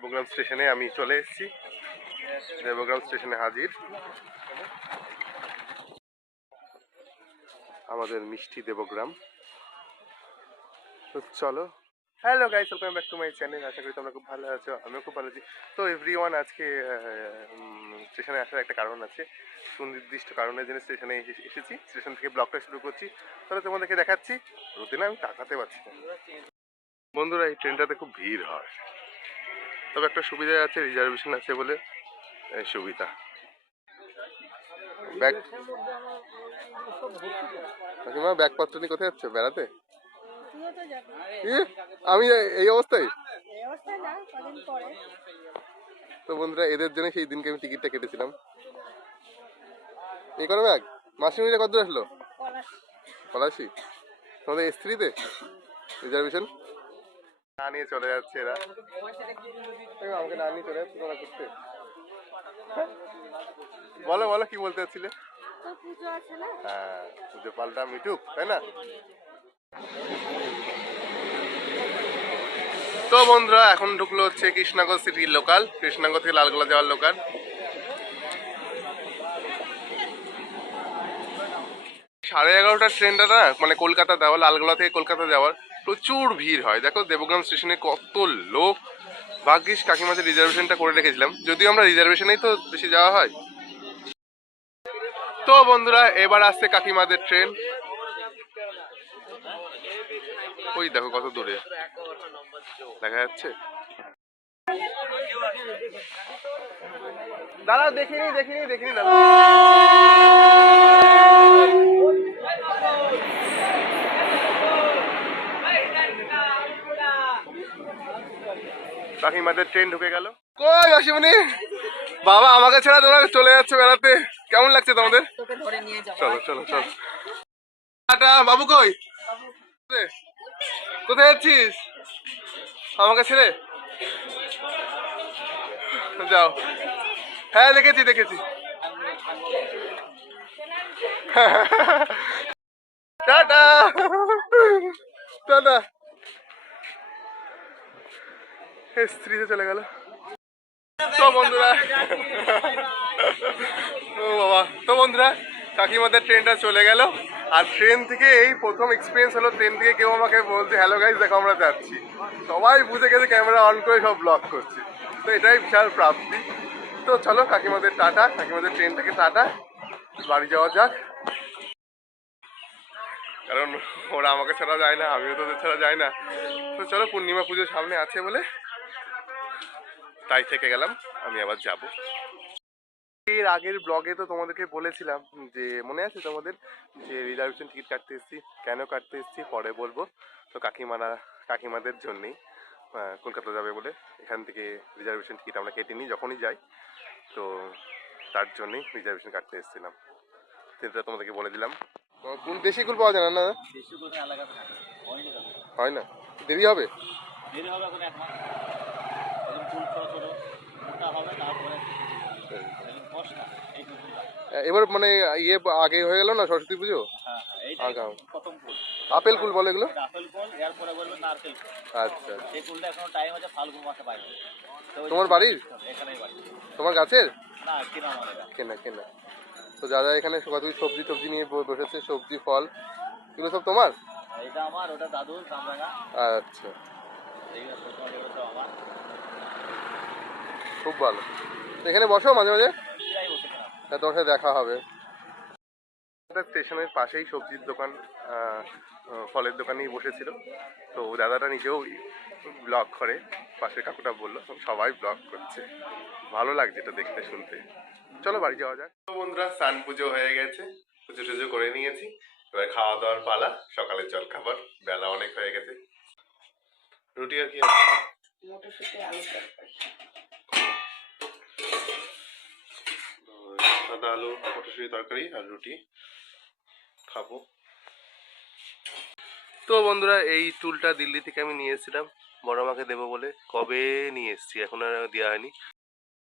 দেবগ্রাম স্টেশনে আমি চলে এসেছি। দেবগ্রাম স্টেশনে হাজির আমাদের মিষ্টি দেবগ্রাম। তো চলো, hello guys, welcome back to my channel. আশা করি তোমরা খুব ভালো আছো, আমিও খুব ভালো আছি। তো এভরিওয়ান, আজকে স্টেশনে আসার একটা কারণ আছে, সুনির্দিষ্ট কারণের জন্য স্টেশনে এসেছি। স্টেশন থেকে ব্লগটা শুরু করছি, তাহলে তোমাদেরকে দেখাচ্ছি। রুটিনে আমি তাকাতে পারছি না বন্ধুরা, এই ট্রেনটাতে খুব ভিড় হয়, তবে একটা সুবিধা আছে, রিজার্ভেশন আছে বলে সুবিধা। ব্যাগ কাকিমা, ব্যাগপত্র নিয়ে কোথায় যাচ্ছে? বেড়াতে? আমি এই অবস্থায়? তো বন্ধুরা, এদের জন্য সেই দিনকে আমি টিকিটটা কেটেছিলাম। এই করো ব্যাগ। মাসিমিরা কত দূর আসলো? পলাশি। তোমাদের S3-তে রিজার্ভেশন না নিয়ে চলে যাচ্ছে এরা। আমাকে না নিয়ে চলে যাচ্ছে তোমরা করতে। বলো বলো, কি বলতে চাচ্ছিলে? হ্যাঁ, পুজো পাল্টা মিটুক, তাই না? তো বন্ধুরা, এখন ঢুকলো হচ্ছে কৃষ্ণনগর সিটির লোকাল, কৃষ্ণনগর থেকে লালগোলা যাওয়ার লোকাল। 11:30টার ট্রেনটা না, মানে কলকাতা যাওয়া, লালগোলা থেকে কলকাতা যাওয়ার প্রচুর ভিড় হয়। দেখো দেবগ্রাম স্টেশনে কত লোক। ভাগ্যিস কাকিমাদের রিজার্ভেশনটা করে রেখেছিলাম, যদিও আমরা রিজার্ভেশনেই তো বেশি যাওয়া হয়। তো বন্ধুরা, এবার আসছে কাকিমাদের ট্রেন। ওই দেখো কত দূরে দেখা যাচ্ছে। দাদা দেখিনি দাদা। কাকিমাদের ট্রেন ঢুকে গেল। কই মাসিমণি, বাবা আমাকে ছাড়া তোমরা চলে যাচ্ছে বেড়াতে, কেমন লাগছে তোমাদের? চলো চলো চলো। টাটা। বাবু কই? কোথায় যাচ্ছিস আমাকে ছেড়ে? যাও। হ্যাঁ দেখেছি। Tata tata. S3-তে চলে গেল। তো বন্ধুরা, ও বাবা, তো বন্ধুরা কাকিমাদের ট্রেনটা চলে গেল। আর ট্রেন থেকে এই প্রথম এক্সপিরিয়েন্স হলো, ট্রেন থেকে কেউ আমাকে বলছে হ্যালো গাইস দেখো আমরা যাচ্ছি। সবাই বুঝে গেছে, ক্যামেরা অন করে সব ব্লগ করছে। তো এটাই বিশাল প্রাপ্তি। তো চলো কাকিমাদের টাটা, কাকিমাদের ট্রেন থেকে টাটা, বাড়ি যাওয়া যাক। কারণ ওরা আমাকে ছাড়া যায় না, আমিও তোদের ছাড়া যাই না। তো চলো, পূর্ণিমা পুজো সামনে আছে বলে তাই থেকে গেলাম, আমি আবার যাব। এর আগের ব্লগে তো তোমাদেরকে বলেছিলাম যে, মনে আছে তোমাদের, যে রিজার্ভেশন টিকিট কাটতে এসেছি। কেন কাটতে এসেছি পরে বলবো। তো কাকিমাদের জন্যেই কলকাতা যাবে বলে এখান থেকে রিজার্ভেশন টিকিট আমরা কেটে নিই যখনই যাই। তো তার জন্যই রিজার্ভেশন কাটতে এসেছিলাম, সেটা তোমাদেরকে বলে দিলাম। কোন দেশি কুল পাওয়া যায় না? হয় না, দেরি হবে। এবার মানে ইয়ে আগে হয়ে গেল না সরস্বতী পুজো। আপেল কুল বলে এগুলো। আচ্ছা, তোমার বাড়ির? তোমার গাছের? কেনা কেনা। তো যারা এখানে কতগুলি সবজি নিয়ে বসেছে, সবজি ফল, এগুলো সব তোমার? এটা আমার, ওটা দাদুর কামরাঙা। আচ্ছা, খুব ভালো। এখানে বসো মাঝে মাঝে, তোমার সাথে দেখা হবে। স্টেশনের পাশেই সবজির দোকান, ফলের দোকানেই বসেছিল। তো দাদাটা নিজেও ব্লগ করে, পাশের কাকুটা বললো সবাই ব্লগ করছে। ভালো লাগছে এটা দেখতে শুনতে। চলো বাড়ি যাওয়া যাক। তো বন্ধুরা, স্নান পুজো হয়ে গেছে, পুজো টুজো করে নিয়েছি। এবার খাওয়া দাওয়ার পালা, সকালের জল খাবার, বেলা অনেক হয়ে গেছে। রুটি আর কি আছে? সাদা আলু মটরশুঁটি তরকারি আর রুটি খাবো। তো বন্ধুরা, এই টুলটা দিল্লি থেকে আমি নিয়ে এসেছিলাম বড় মাকে দেবো বলে, কবে নিয়ে এসেছি, এখন আর দেওয়া হয়নি।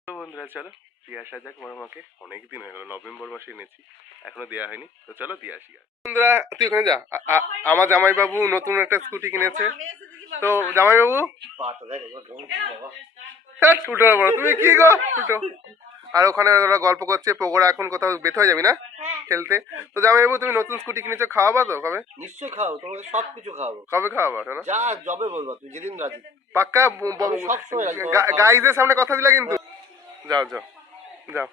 তো বন্ধুরা চলো দিয়ে আসা যাক বড় মাকে, অনেকদিন হয়ে গেল, নভেম্বর মাসে এনেছি, এখনো দেওয়া হয়নি। তো চলো দিয়ে আসি। বন্ধুরা তুই ওখানে যা, আমার জামাইবাবু নতুন একটা স্কুটি কিনেছে। তো জামাইবাবু হ্যাঁ উঠো না বলো, তুমি কি গো উঠো। আর ওখানে ওরা গল্প করছে, পকোড়া এখন কোথাও বের হয়ে যাবি না খেলতে। তো জামাইবাবু তুমি নতুন স্কুটি কিনেছো, খাওয়াবা তো কবে? নিশ্চয়ই খাও, তোমাকে সবকিছু খাওয়াবো। কবে খাওয়াবা না? যা যবে বলবা, তুমি যেদিন রাজি। পাক্কা আমি সবসময় রাজি, গাইজের সামনে কথা দিলা কিন্তু। যাও যাও যাও।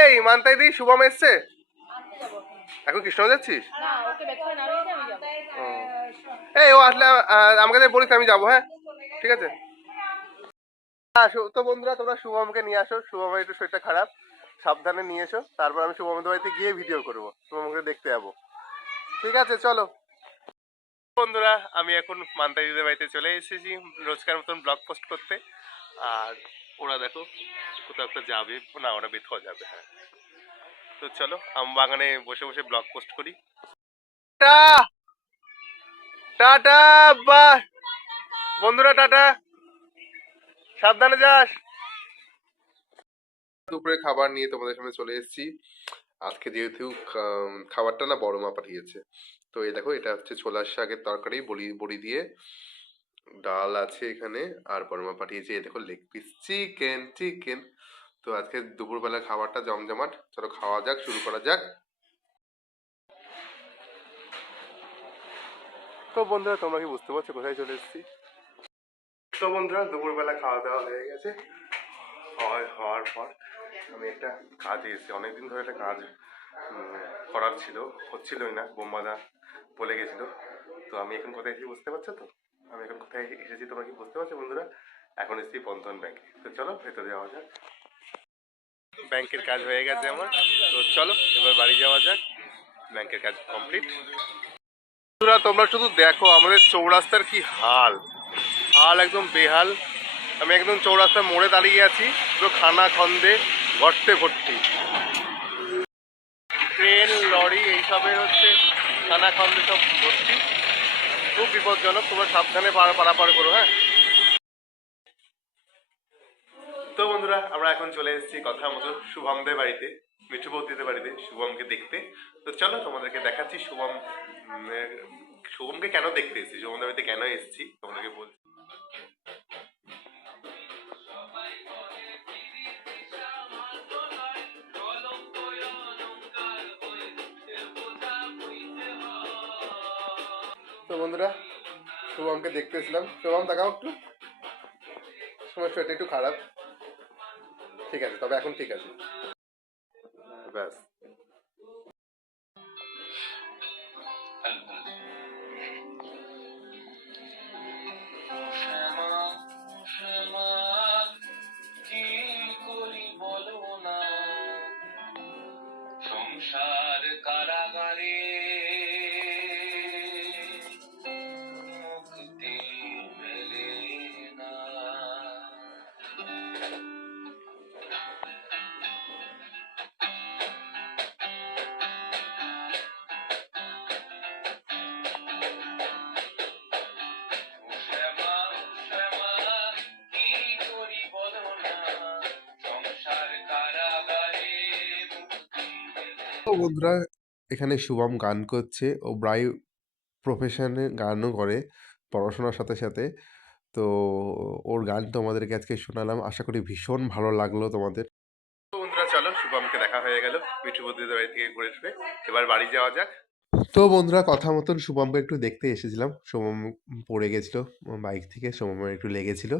এই মানতাই দি, শুভম এসছে এখন? কৃষ্ণ যাচ্ছিস? ও। এই ও আসলে আমাকে বলিস, আমি যাবো। হ্যাঁ ঠিক আছে। তো বন্ধুরা তোমরা শুভমকে নিয়ে আসো, শুভমের একটু শরীরটা খারাপ, সাবধানে নিয়ে এসো, তারপর আমি শুভমের বাড়িতে গিয়ে ভিডিও করবো, শুভমকে দেখতে যাবো। ঠিক আছে চলো বন্ধুরা, আমি এখন মান্তাদিদের বাড়িতে চলে এসেছি রোজকার মতন ব্লগ পোস্ট করতে। আর ওরা দেখো কোথাও একটা যাবে না, ওরা বেথা যাবে। হ্যাঁ তো চলো আম বাগানে বসে বসে ব্লগ পোস্ট করি। টাটা বাই বন্ধুরা, টাটা, সাবধানে যাস। দুপুরে খাবার নিয়ে তোমাদের সামনে চলে এসেছি। আজকে যেহেতু খাবারটা না বড় মা পাঠিয়েছে, তো এই দেখো এটা হচ্ছে ছোলার শাকের তরকারি, বড়ি বড়ি দিয়ে, ডাল আছে এখানে, আর বড় মা পাঠিয়েছে এই দেখো লেগ পিস চিকেন চিকেন। তো আজকে দুপুরবেলা খাবারটা জমজমাট, চলো খাওয়া যাক, শুরু করা যাক। তো বন্ধুরা তোমরা কি বুঝতে পারছো কোথায় চলে এসেছি? তো বন্ধুরা দুপুরবেলা খাওয়া দাওয়া হয়ে গেছে। হওয়ার পর আমি একটা কাজে এসেছি, অনেকদিন ধরে একটা কাজ করার ছিল, হচ্ছিলই না, বোম্বাদা বলে গেছিল। তো আমি এখন কোথায় এসেছি বুঝতে পারছো তো? আমি এখন কোথায় এসেছি তোমরা কি বুঝতে পারছো বন্ধুরা? এখন এসেছি বন্ধন ব্যাংকে। তো চলো ভেতরে যাওয়া যাক। ব্যাংকের কাজ হয়ে গেছে আমার, তো চলো এবার বাড়ি যাওয়া যাক, ব্যাংকের কাজ কমপ্লিট। বন্ধুরা তোমরা শুধু দেখো আমাদের চৌরাস্তার কি হাল, হাল একদম বেহাল। আমি একদম চৌরাস্তার মোড়ে দাঁড়িয়ে আছি, পুরো খানা খন্দে গর্তে ভর্তি, ট্রেন লরি এইসবে হচ্ছে খানা খন্দে সব ভর্তি, খুব বিপজ্জনক, তোমরা সাবধানে পারাপার করো। হ্যাঁ তো বন্ধুরা আমরা এখন চলে এসেছি কথা মতো শুভমদের বাড়িতে, মিঠু বৌদিদের বাড়িতে শুভমকে দেখতে। তো চলো তোমাদেরকে দেখাচ্ছি শুভমকে কেন দেখতে এসেছি, শুভমদের বাড়িতে কেন এসেছি তোমাদেরকে বলছি। তো বন্ধুরা শুভমকে দেখতে এসেছিলাম, শুভম দেখাও একটু, সময় শরীরটা একটু খারাপ, ঠিক আছে তবে এখন ঠিক আছে, ব্যাস। সংসার কারাগারে মুক্তি মেলে না। শ্যামা শ্যামা কি করি বলো না, সংসার কারাগারে মুক্তি মেলে। তো বন্ধুরা এখানে শুভম গান করছে, ও ব্রাই প্রফেশনে গানও করে পড়াশোনার সাথে সাথে। তো ওর গান তোমাদেরকে আজকে শোনালাম, আশা করি ভীষণ ভালো লাগলো তোমাদের। তো বন্ধুরা চলো শুভমকে দেখা হয়ে গেল, মিঠু বৌদিদের বাড়ি থেকে ঘুরে এসে এবার বাড়ি যাওয়া যাক। তো বন্ধুরা কথা মতন শুভমকে একটু দেখতে এসেছিলাম, শুভম পড়ে গেছিল বাইক থেকে, শুভমের একটু লেগেছিল।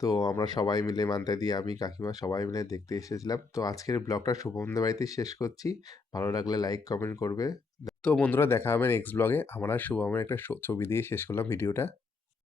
তো আমরা সবাই মিলে মান্তা দিয়ে আমি কাকিমা সবাই মিলে দেখতে এসেছিলাম। তো আজকের ব্লগটা শুভমদের বাড়িতেই শেষ করছি, ভালো লাগলে লাইক কমেন্ট করবে। তো বন্ধুরা দেখা হবে নেক্সট ব্লগে। আমরা শুভমের একটা ছবি দিয়ে শেষ করলাম ভিডিওটা।